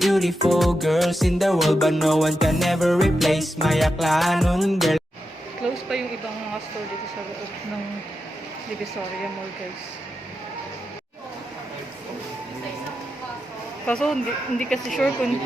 beautiful girls in the world, but no one can ever replace my Aklanon girl. Close pa yung ibang mga store dito sa loob ng Divisoria Mall, guys. Kaso hindi kasi sure kung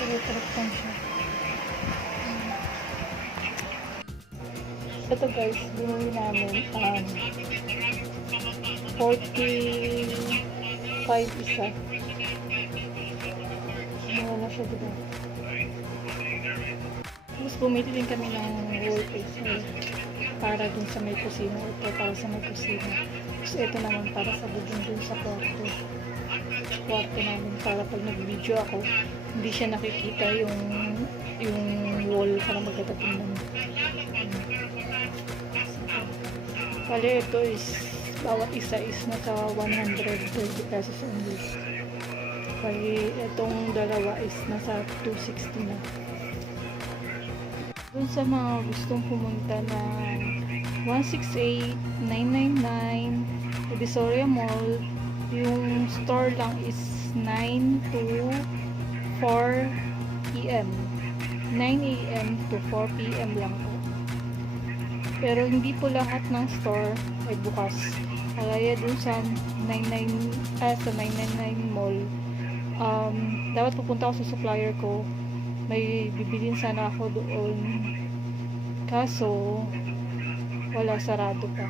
electric fan siya. Ito guys, binuli namin 45 isa. Mura siya, diba? Tapos bumili din kami ng wallpaper para dun sa may kusina. Ito para sa may kusina. Tapos ito naman para sa bubong dun sa kwarto namin, para pag nag-video ako hindi siya nakikita yung wall, para maganda tingnan. Kali ito is bawat isa is nasa 130 pesos only. Kali itong dalawa is nasa 260 na. Dun sa mga gustong pumunta na 168-999 Divisoria Mall, yung store lang is 9 to 4 p.m. 9 a.m. to 4 p.m. lang po. Pero hindi po lahat ng store ay bukas. Kagaya dun sa 999 mall, dapat pupunta ako sa supplier ko. May bibilin sana ako doon. Kaso, wala, sarado pa.